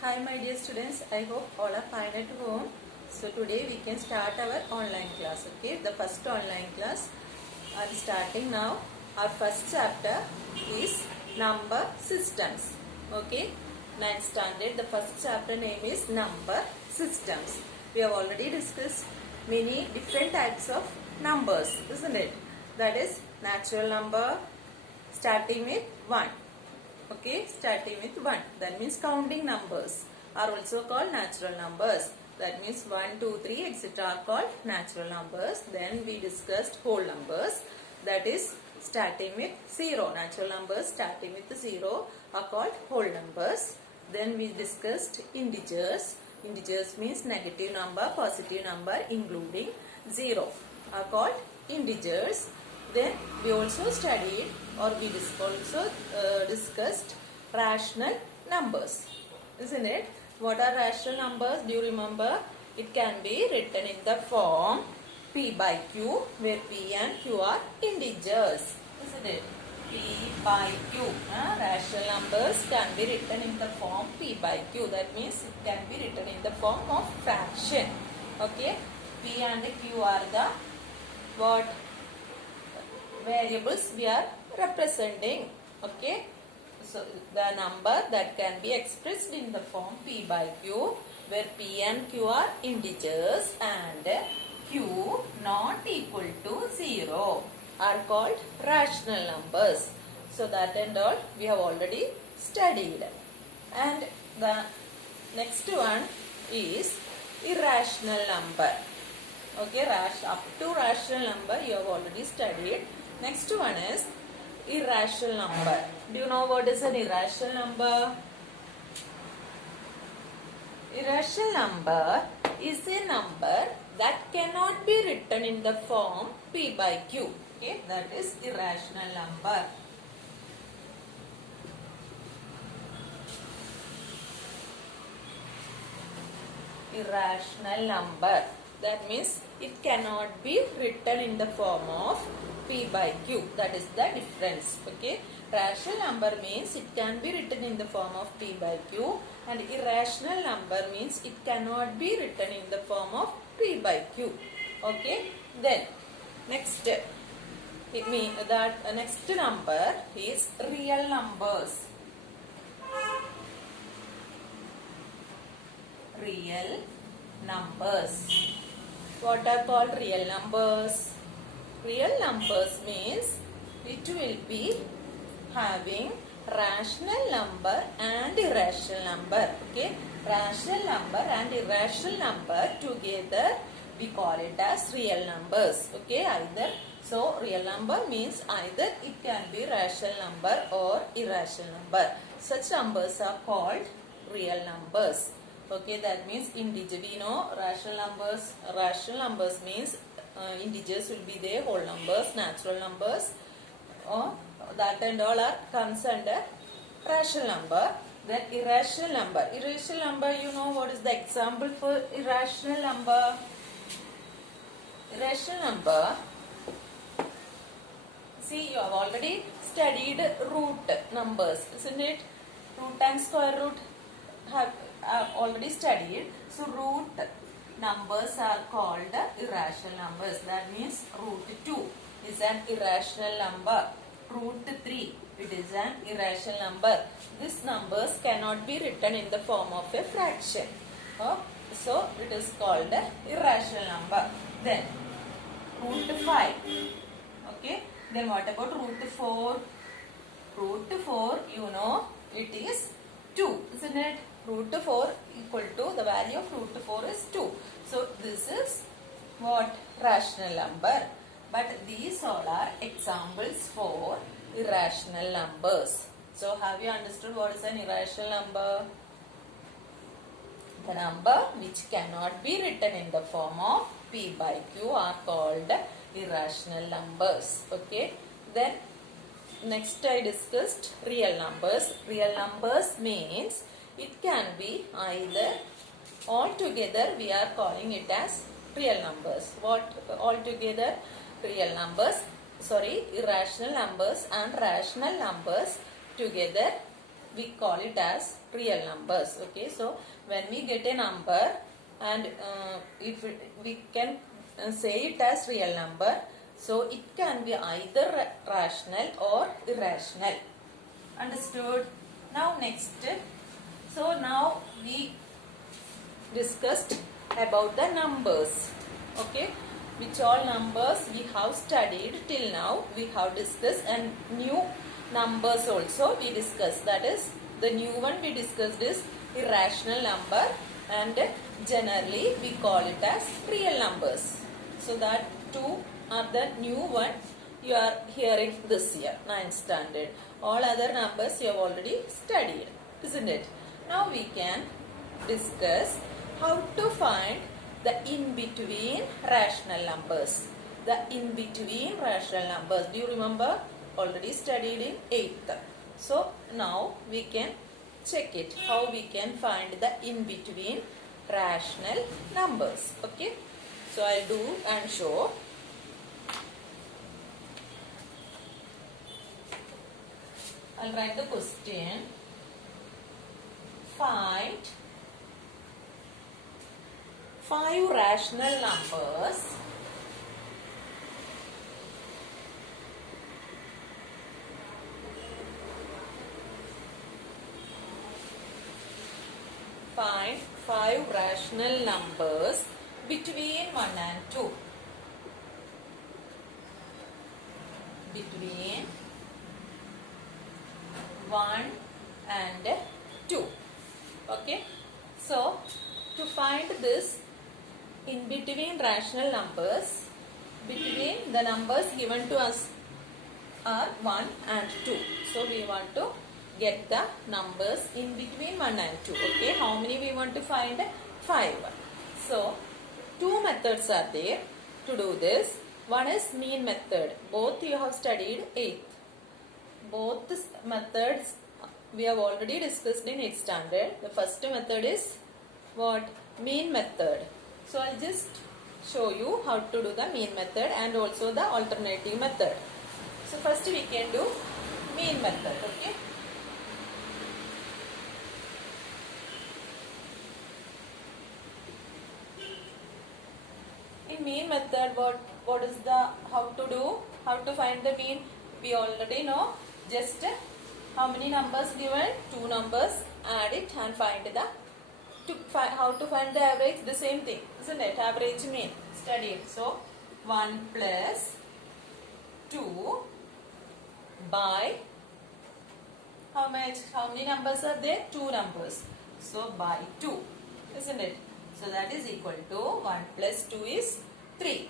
Hi my dear students, I hope all are fine at home. So today we can start our online class. Okay, the first online class are starting now. Our first chapter is number systems. Okay, 9th standard. The first chapter name is number systems. We have already discussed many different types of numbers, isn't it? That is natural number starting with 1. Okay, starting with 1. That means counting numbers are also called natural numbers. That means 1, 2, 3, etc. are called natural numbers. Then we discussed whole numbers. That is starting with 0. Natural numbers starting with 0 are called whole numbers. Then we discussed integers. Integers means negative number, positive number including 0 are called integers. Then we also studied or we also discussed rational numbers, isn't it? What are rational numbers? Do you remember? It can be written in the form P by Q, where P and Q are integers, isn't it? P by Q. Rational numbers can be written in the form P by Q. That means it can be written in the form of fraction. Okay? P and Q are the what? Variables we are representing. Okay, so the number that can be expressed in the form P by Q, where P and Q are integers and Q not equal to 0 are called rational numbers. So that and all we have already studied. And the next one is irrational number. Okay, up to rational number you have already studied. Next one is irrational number. Do you know what is an irrational number? Irrational number is a number that cannot be written in the form P by Q. Okay, that is irrational number. Irrational number. That means it cannot be written in the form of P by Q. That is the difference. Okay. Rational number means it can be written in the form of P by Q, and irrational number means it cannot be written in the form of P by Q. Okay. Then next it means that next number is real numbers. Real numbers. What are called real numbers? Real numbers means it will be having rational number and irrational number. Okay, rational number and irrational number together we call it as real numbers. Okay, either so real number means either it can be rational number or irrational number. Such numbers are called real numbers. Okay, that means integer. We know rational numbers. Rational numbers means integers will be there, whole numbers, natural numbers. That and all are comes under rational number. Then irrational number. Irrational number, you know what is the example for irrational number? Irrational number. See, you have already studied root numbers, isn't it? Root and square root have already studied. So root numbers are called irrational numbers. That means root 2 is an irrational number. Root 3, it is an irrational number. These numbers cannot be written in the form of a fraction. So it is called irrational number. Then root 5. Okay. Then what about root 4? Root 4, you know, it is 2, isn't it? Root 4 equal to, the value of root 4 is 2. So this is what? Rational number. But these all are examples for irrational numbers. So have you understood what is an irrational number? The number which cannot be written in the form of P by Q are called irrational numbers. Okay. Then next I discussed real numbers. Real numbers means it can be either altogether we are calling it as real numbers. What altogether? Real numbers, irrational numbers and rational numbers together we call it as real numbers. Okay, so when we get a number and if we can say it as real number, so it can be either rational or irrational. Understood? Now next, so now we discussed about the numbers. Okay, which all numbers we have studied till now. We have discussed, and new numbers also we discussed. That is, the new one we discussed is irrational number, and generally we call it as real numbers. So that two are the new one you are hearing this year, 9th standard. All other numbers you have already studied, isn't it? Now we can discuss how to find the in-between rational numbers. The in-between rational numbers. Do you remember? Already studied in 8th. So now we can check it. How we can find the in-between rational numbers. Okay. So I'll do and show. I'll write the question. Find 5 rational numbers find 5 rational numbers between 1 and 2. Between 1 and 2. Okay. So to find this in between rational numbers, between the numbers given to us are 1 and 2. So we want to get the numbers in between 1 and 2. Okay, how many we want to find? 5. So 2 methods are there to do this. One is mean method. Both you have studied 8th. Both methods we have already discussed in 8th standard. The first method is what? Mean method. So I'll just show you how to do the mean method and also the alternative method. So first we can do mean method. Okay. In mean method, what is the how to do? How to find the mean? We already know. Just how many numbers given? 2 numbers. Add it and find the how to find the average? The same thing, isn't it? Average mean. Study it. So 1 plus 2 by how much? How many numbers are there? 2 numbers. So by 2, isn't it? So that is equal to 1 plus 2 is 3.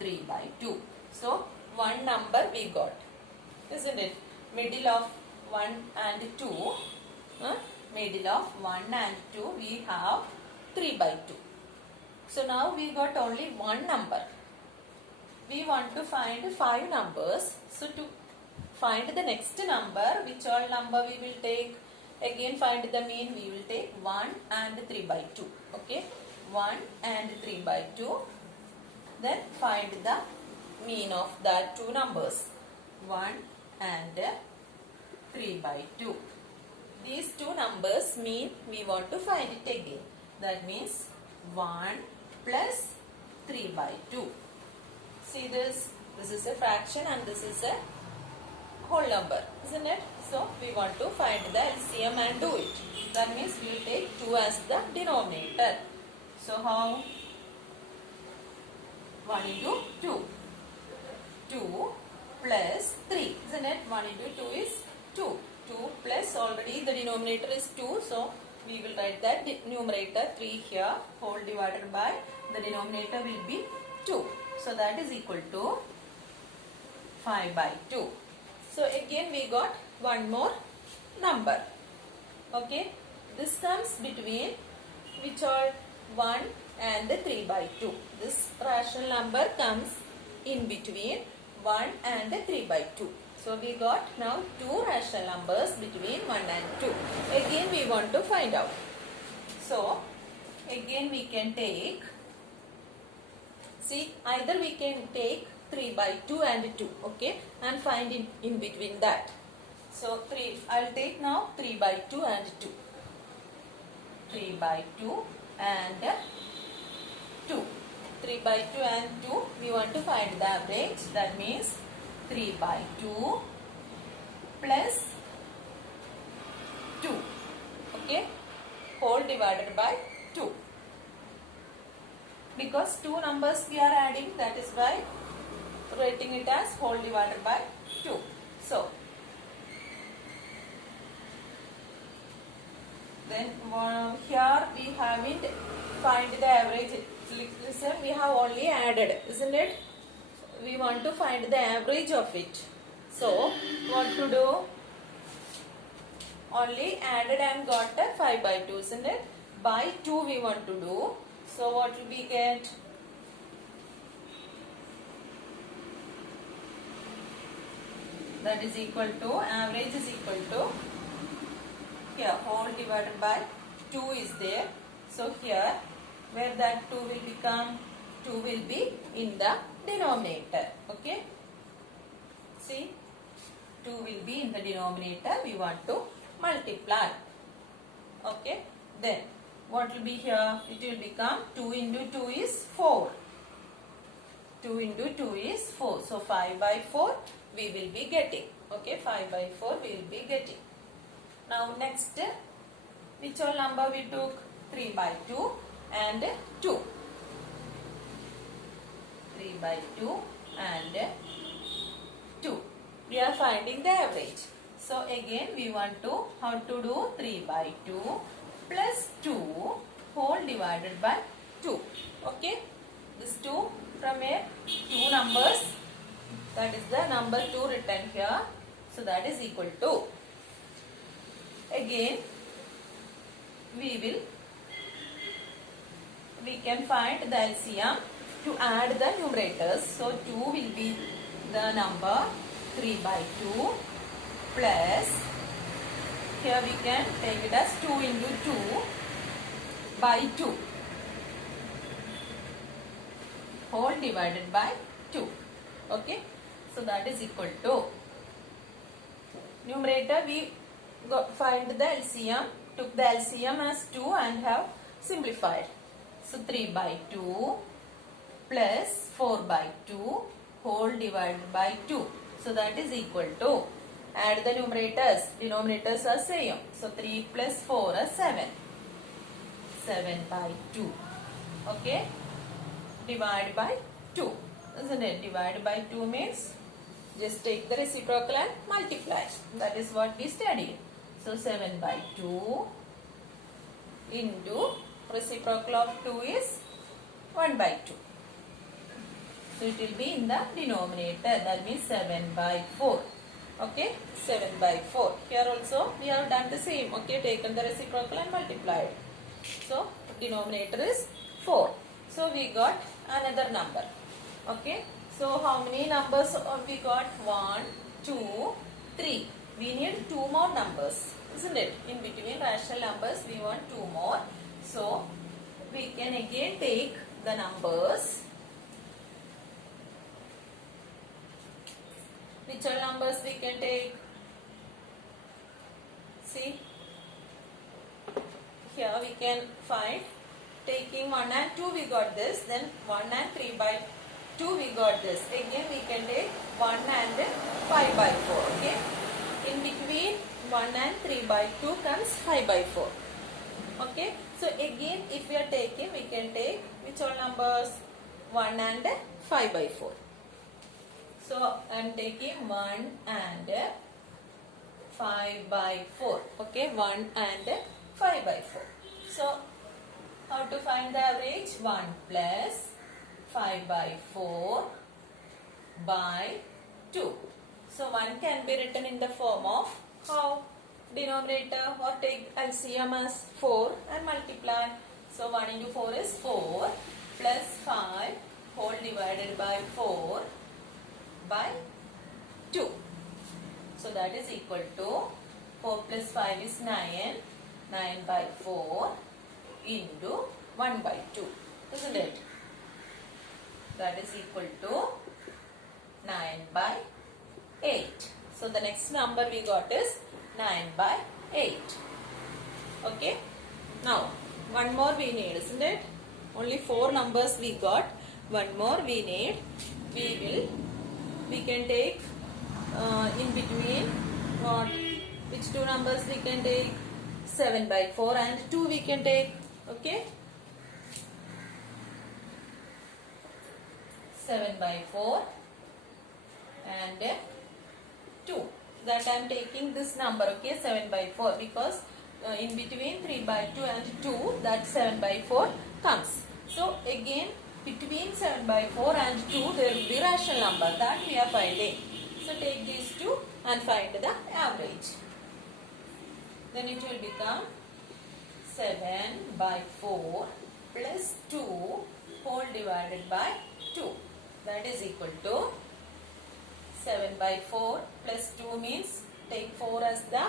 3 by 2. So 1 number we got, isn't it? Middle of 1 and 2. Middle of 1 and 2 we have 3 by 2. So now we got only 1 number. We want to find 5 numbers. So to find the next number, which all number we will take? Again find the mean, we will take 1 and 3 by 2. Okay, 1 and 3 by 2. Then find the mean of that 2 numbers, 1 and 3 by 2. These 2 numbers mean we want to find it again. That means 1 plus 3 by 2. See this? This is a fraction and this is a whole number, isn't it? So we want to find the LCM and do it. That means we will take 2 as the denominator. So how? 1 into 2. 2 plus 3, isn't it? 1 into 2 is 2. 2 plus already the denominator is 2. So we will write that numerator 3 here, whole divided by the denominator will be 2. So that is equal to 5 by 2. So again we got one more number. Okay, this comes between which are 1 and 3 by 2. This rational number comes in between 1 and 3 by 2. So we got now 2 rational numbers between 1 and 2. Again we want to find out. So again we can take, see, either we can take 3 by 2 and 2, okay, and find in between that. So 3, I'll take now 3 by 2 and 2. 3 by 2 and 2. 3 by 2 and 2, we want to find the average. That means 3 by 2 plus 2. Okay. Whole divided by 2. Because 2 numbers we are adding, that is why writing it as whole divided by 2. So, then here we haven't find the average. Listen, we have only added, isn't it? We want to find the average of it. So, what to do? Only added and got a 5 by 2, isn't it? By 2 we want to do. So, what will we get? That is equal to, average is equal to, here whole divided by 2 is there. So here where that 2 will become, 2 will be in the denominator. Okay. See, 2 will be in the denominator. We want to multiply. Okay. Then what will be here? It will become 2 into 2 is 4. 2 into 2 is 4. So 5 by 4 we will be getting. Okay. 5 by 4 we will be getting. Now next, which all number we took? 3 by 2 and 2. 3 by 2 and 2. We are finding the average. So again we want to, how to do? 3 by 2 plus 2 whole divided by 2. Okay. This 2 from a 2 numbers. That is the number 2 written here. So that is equal to. Again, we can find the LCM to add the numerators. So 2 will be the number 3 by 2 plus, here we can take it as 2 into 2 by 2 whole divided by 2. Okay. So that is equal to, numerator we find the LCM, took the LCM as 2 and have simplified. So 3 by 2 plus 4 by 2 whole divided by 2. So that is equal to, add the numerators, denominators are same. So 3 plus 4 are 7. 7 by 2. Okay. Divide by 2. Isn't it? Divide by 2 means just take the reciprocal and multiply. That is what we studied. So 7 by 2 into reciprocal of 2 is 1 by 2. So it will be in the denominator. That means 7 by 4. Okay. 7 by 4. Here also we have done the same. Okay. Taken the reciprocal and multiplied. So denominator is 4. So we got another number. Okay. So how many numbers we got? 1, 2, 3. We need 2 more numbers, isn't it? In between rational numbers we want 2 more. So we can again take the numbers. Which all numbers we can take? See, here we can find, taking 1 and 2 we got this, then 1 and 3 by 2 we got this. Again we can take 1 and 5 by 4. Okay. In between 1 and 3 by 2 comes 5 by 4. Okay. So again if we are taking, we can take which all numbers? 1 and 5 by 4. So I am taking 1 and 5 by 4. Okay. 1 and 5 by 4. So how to find the average? 1 plus 5 by 4 by 2. So 1 can be written in the form of how? Denominator, or take LCM as 4 and multiply. So 1 into 4 is 4 plus 5 whole divided by 4 by 2. So that is equal to 4 plus 5 is 9. 9 by 4 into 1 by 2. Isn't it? That is equal to 9 by 8. So the next number we got is 9 by 8. Okay. Now one more we need, isn't it? Only 4 numbers we got. One more we need. We can take in between what? Which 2 numbers we can take? 7 by 4 and 2 we can take. Okay. 7 by 4 and 2. That I am taking this number, okay, 7 by 4, because in between 3 by 2 and 2, that 7 by 4 comes. So again, between 7 by 4 and 2, there will be rational number that we are finding. So take these two and find the average. Then it will become 7 by 4 plus 2 whole divided by 2. That is equal to 7 by 4 plus 2 means take 4 as the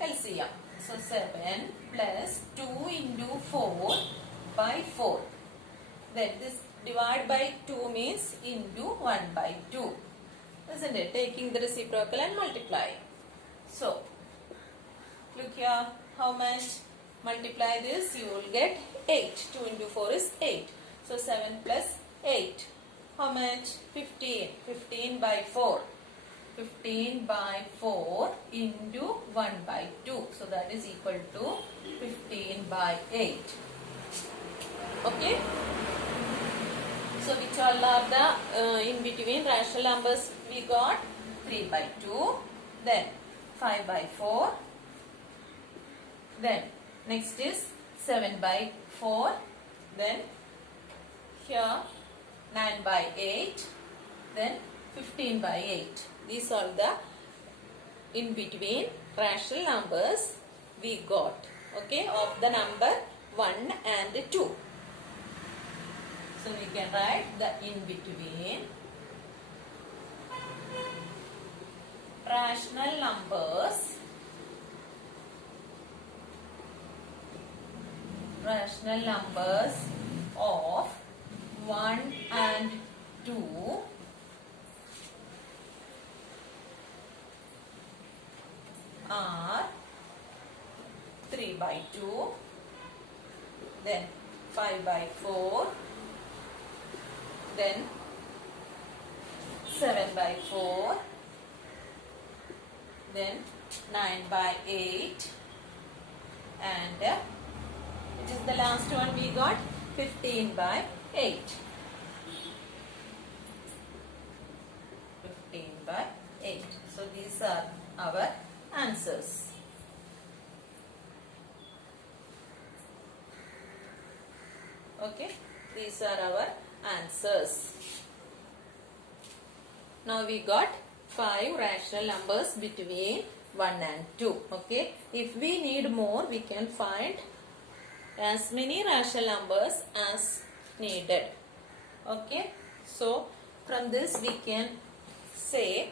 LCM. So 7 plus 2 into 4 by 4. Then this divide by 2 means into 1 by 2. Isn't it? Taking the reciprocal and multiply. So look here, how much? Multiply this, you will get 8. 2 into 4 is 8. So 7 plus 8. How much? 15. 15 by 4. 15 by 4 into 1 by 2. So that is equal to 15 by 8. Okay. So which all are the in between rational numbers we got? 3 by 2. Then 5 by 4. Then next is 7 by 4. Then here 9 by 8. Then 15 by 8. These are the in between rational numbers we got, okay, of the number 1 and 2. So we can write the in between rational numbers of 1 and 2 are 3 by 2, then 5 by 4, then 7 by 4, then 9 by 8, and which is the last one we got? 15 by 8. 15 by 8. So these are our answers. Okay, these are our answers. Now we got 5 rational numbers between 1 and 2. Okay, if we need more, we can find as many rational numbers as needed. Okay, so from this we can say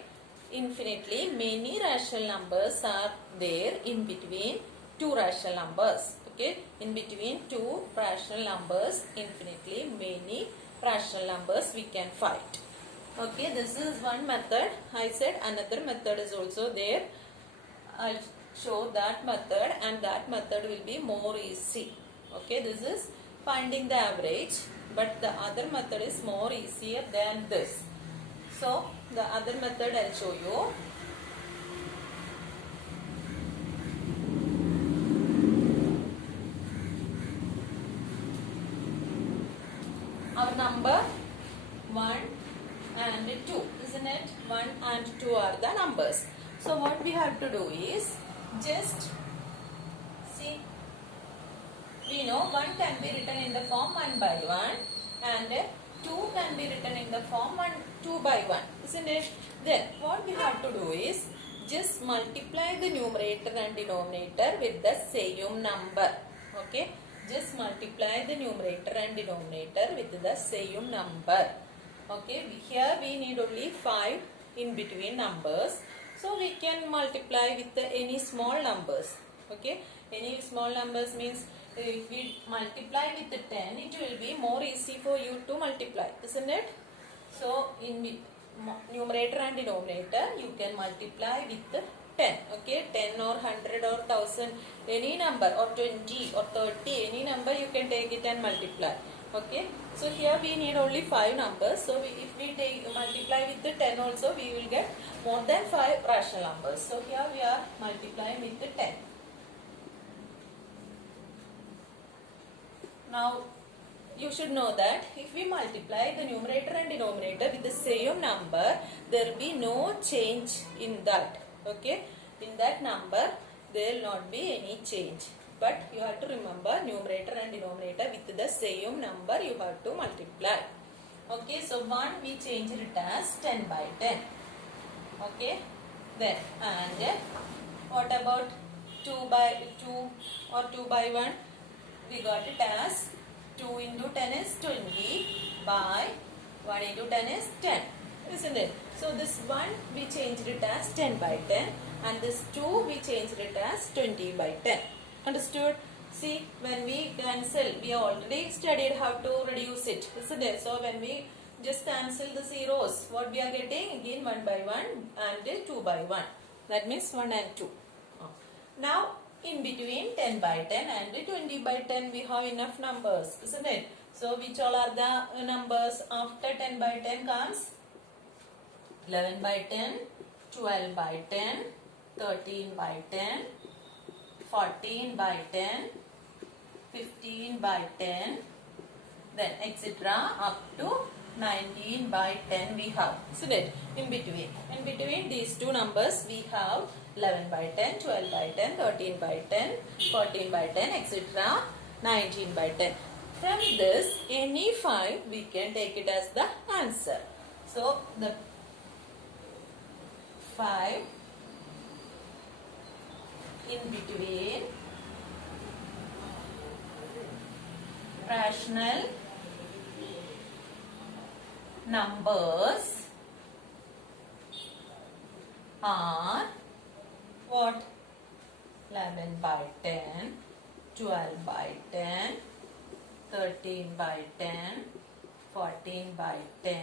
infinitely many rational numbers are there in between 2 rational numbers. Okay, in between 2 rational numbers, infinitely many rational numbers we can find. Okay, this is one method. I said another method is also there. I'll show that method, and that method will be more easy. Okay, this is finding the average, but the other method is more easier than this. So the other method I'll show you. Our number 1 and 2, isn't it? 1 and 2 are the numbers. So what we have to do is just see. We know 1 can be written in the form 1 by 1 and 2 can be written in the form 2 by 1, isn't it? Then what we have to do is just multiply the numerator and denominator with the same number. Okay, just multiply the numerator and denominator with the same number. Okay, here we need only 5 in between numbers, so we can multiply with any small numbers. Okay, any small numbers means if we multiply with 10, it will be more easy for you to multiply, isn't it? So numerator and denominator, you can multiply with 10. Okay, 10 or 100 or 1000, any number, or 20 or 30, any number you can take it and multiply. Okay, so here we need only 5 numbers. So if we multiply with the 10 also, we will get more than 5 rational numbers. So here we are multiplying with the 10. Now you should know that if we multiply the numerator and denominator with the same number, there will be no change in that. Okay, in that number there will not be any change. But you have to remember, numerator and denominator with the same number you have to multiply. Okay, so 1 we change it as 10 by 10. Okay, then and what about 2 by 2 or 2 by 1? We got it as 2 into 10 is 20 by 1 into 10 is 10, isn't it? So this 1 we changed it as 10 by 10 and this 2 we changed it as 20 by 10. Understood? See, when we cancel, we already studied how to reduce it, isn't it? So when we just cancel the zeros, what we are getting? Again 1 by 1 and 2 by 1. That means 1 and 2. Now in between 10 by 10 and 20 by 10 we have enough numbers, isn't it? So which all are the numbers after 10 by 10 comes? 11 by 10, 12 by 10, 13 by 10, 14 by 10, 15 by 10, then etc. up to 19 by 10 we have, isn't it? In between these two numbers we have 11 by 10, 12 by 10, 13 by 10, 14 by 10, etc. 19 by 10. From this, any 5 we can take it as the answer. So the 5 in between rational numbers are what? 11 by 10, 12 by 10, 13 by 10, 14 by 10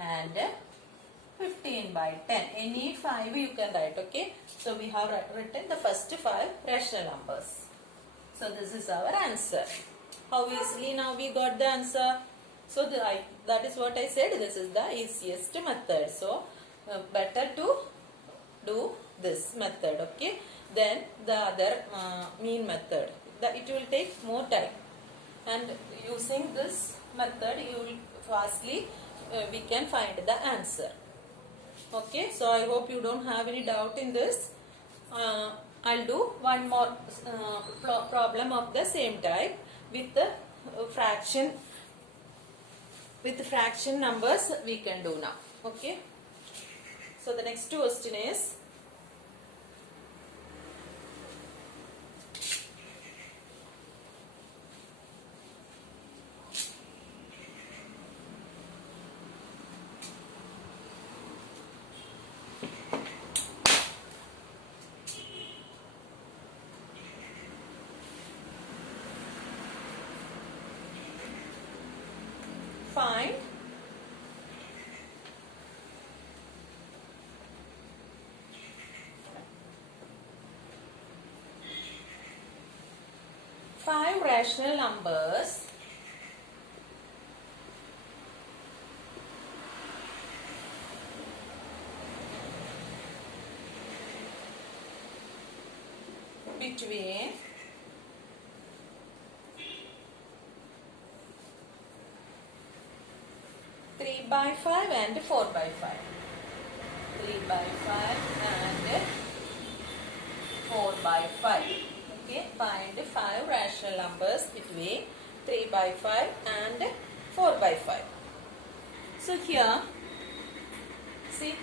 and 15 by 10. Any 5 you can write, okay? So we have written the first 5 rational numbers. So this is our answer. How easily now we got the answer? So that is what I said, this is the easiest method. So better to do this method, okay? Then the other mean method. It will take more time. And using this method, you will fastly we can find the answer. Okay, so I hope you don't have any doubt in this. I'll do one more problem of the same type with the fraction. With the fraction numbers we can do now. Okay. So the next question is find five rational numbers between 3 by 5 and 4 by 5. 3 by 5 and 4 by 5. Okay, find 5 rational numbers between 3 by 5 and 4 by 5. So here, see,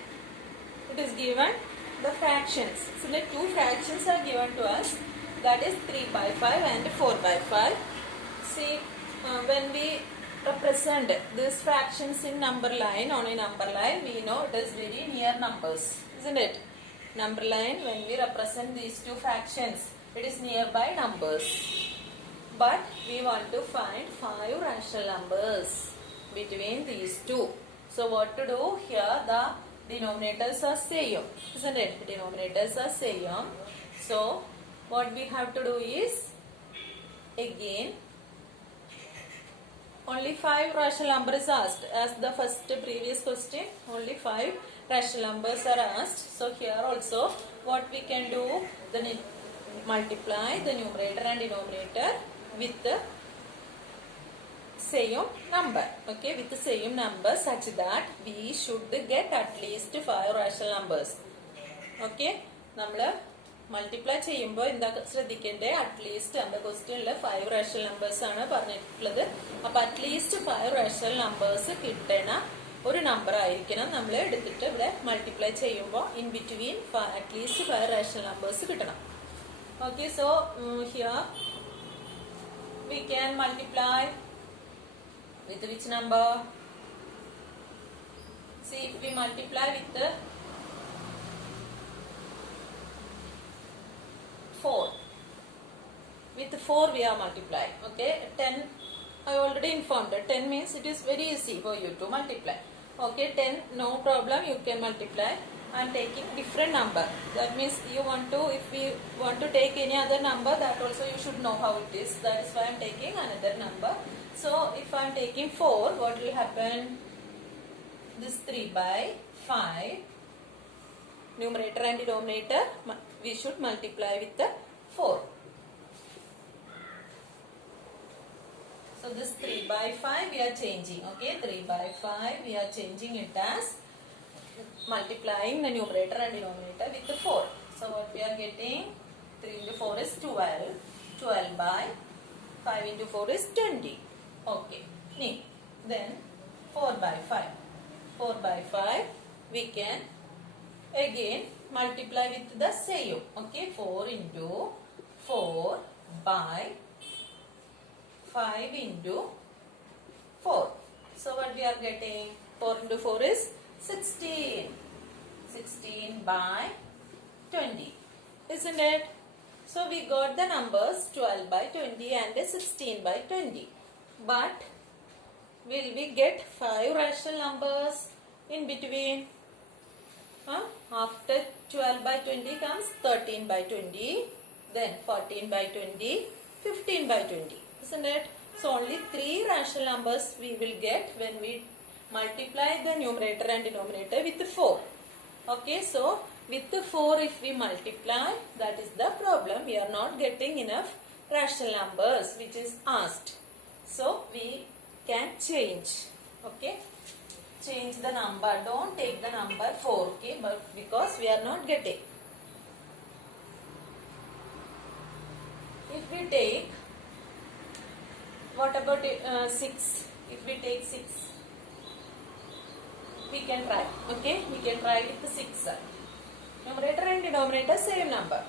it is given the fractions. So the two fractions are given to us, that is 3 by 5 and 4 by 5. See, when we represent these fractions in number line, on a number line, we know it is very near numbers, isn't it? Number line, when we represent these two fractions, it is nearby numbers. But we want to find 5 rational numbers between these two. So what to do here? The denominators are same, isn't it? Denominators are same. So what we have to do is, again, only 5 rational numbers asked. As the first previous question, only 5 rational numbers are asked. So here also what we can do, multiply the numerator and denominator with the same number. Okay, with the same number such that we should get at least 5 rational numbers. Okay, നമ്മൾ multiply ചെയ്യുമ്പോൾ എന്താ ശ്രദ്ധിക്കേണ്ടത്? At least നമ്മുടെ ക്വസ്റ്റ്യനിൽ 5 rational numbers ആണ് പറഞ്ഞിട്ടുള്ളത്. അപ്പൊ at least 5 rational numbers കിട്ടണ ഒരു നമ്പർ ആയിരിക്കണം നമ്മൾ എടുത്തിട്ട് ഇവിടെ മൾട്ടിപ്ലൈ ചെയ്യുമ്പോൾ in between at least 5 rational numbers കിട്ടണം. Okay, so here we can multiply with which number? See, if we multiply with 4. With 4 we are multiplying. Okay, 10 I already informed. 10 means it is very easy for you to multiply. Okay, 10 no problem, you can multiply. I am taking different number. That means you want to, if we want to take any other number, that also you should know how it is. That is why I am taking another number. So if I am taking 4, what will happen? This 3 by 5, numerator and denominator, we should multiply with the 4. So this 3 by 5 we are changing. Okay, 3 by 5 we are changing it as multiplying the numerator and denominator with the 4. So what we are getting? 3 into 4 is 12. 12 by 5 into 4 is 20. Okay, then 4 by 5. 4 by 5 we can again multiply with the same. Okay, 4 into 4 by 5 into 4. So what we are getting? 4 into 4 is 16. 16 by 20, isn't it? So we got the numbers 12 by 20 and 16 by 20. But will we get 5 rational numbers in between? After 12 by 20 comes 13 by 20, then 14 by 20, 15 by 20, isn't it? So only 3 rational numbers we will get when we multiply the numerator and denominator with 4. Okay, so with the 4 if we multiply, that is the problem. We are not getting enough rational numbers which is asked. So we can change. Okay, change the number. Don't take the number 4. Okay, but because we are not getting. If we take, what about 6? If we take 6, we can try. Okay, we can try with the 6. Numerator and denominator same number.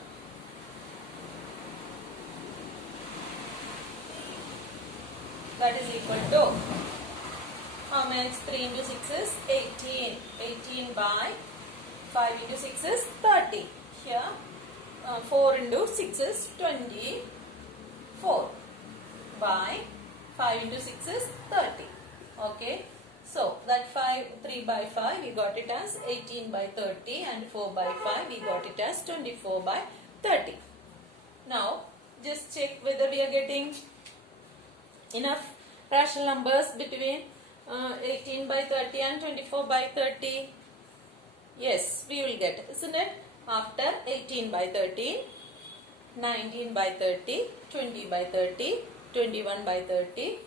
That is equal to, how much? 3 into 6 is 18. 18 by 5 into 6 is 30. Here 4 into 6 is 24 by 5 into 6 is 30. Okay, so that 3 by 5 we got it as 18 by 30 and 4 by 5 we got it as 24 by 30. Now just check whether we are getting enough rational numbers between 18 by 30 and 24 by 30. Yes, we will get, isn't it? After 18 by 13, 19 by 30, 20 by 30, 21 by 30,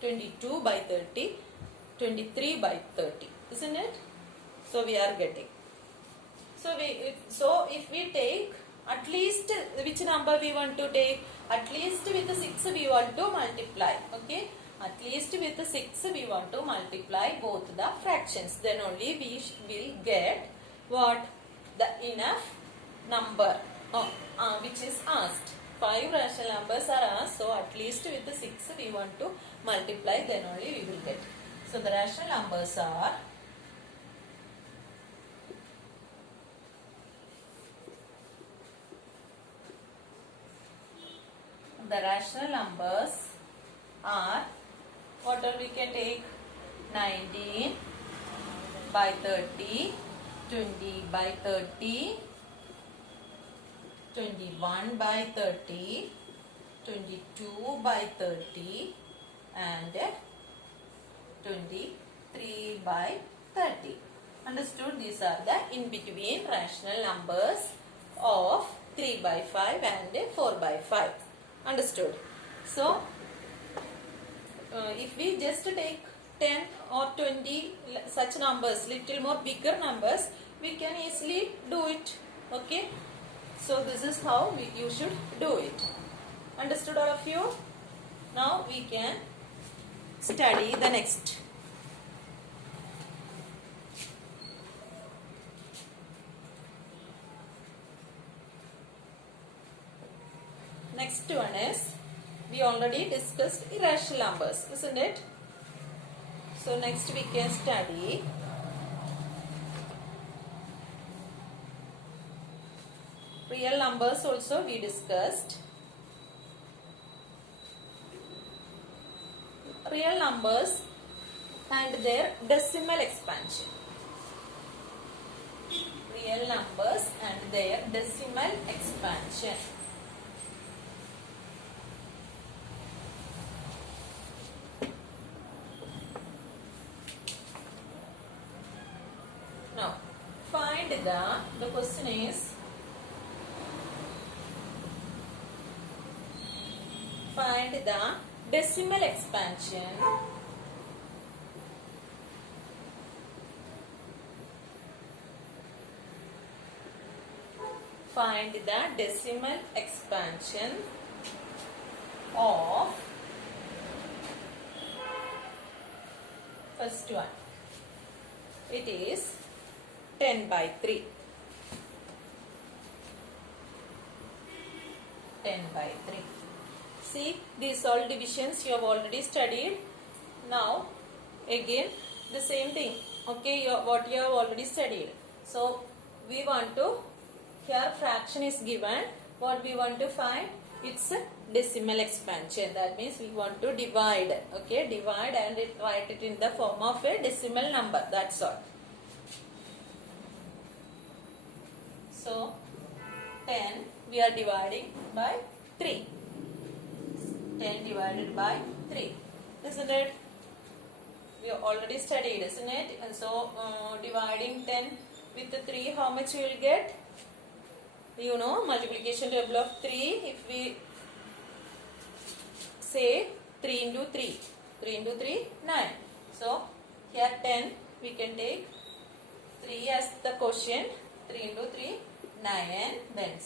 22 by 30, 23 by 30, isn't it? So we are getting. So if we take at least, which number we want to take? At least with the 6 we want to multiply. Okay, at least with the 6 we want to multiply both the fractions. Then only we will get what? The enough number which is asked. 5 rational numbers are asked, so at least with the 6 we want to multiply, then only we will get. So the rational numbers are what all we can take? 19, by 30, 20 by 30, 21 by 30, 22 by 30 and 23 by 30. Understood? These are the in between rational numbers of 3 by 5 and 4 by 5. Understood? So, if we just take 10 or 20 such numbers, little more bigger numbers, we can easily do it. Okay? So, this is how you should do it. Understood all of you? Now, we can study the next. Next one is, we already discussed irrational numbers, isn't it? So next we can study real numbers also we discussed. Real numbers and their decimal expansion. Real numbers and their decimal expansion. Now, find the question is, find the decimal expansion of first one. It is 10 by 3. 10 by 3. See, these all divisions you have already studied. Now, again, the same thing. Okay, what you have already studied. So, we want to, here fraction is given. What we want to find? It's a decimal expansion. That means we want to divide. Okay, divide and write it in the form of a decimal number. That's all. So, 10 we are dividing by 3. 10 divided by 3. Isn't it? We have already studied, isn't it? And so, dividing 10 with the 3, how much you will get? You know, multiplication table of 3, if we say 3 into 3. 3 into 3, 9. So, here 10, we can take 3 as the quotient. 3 into 3, 9. Then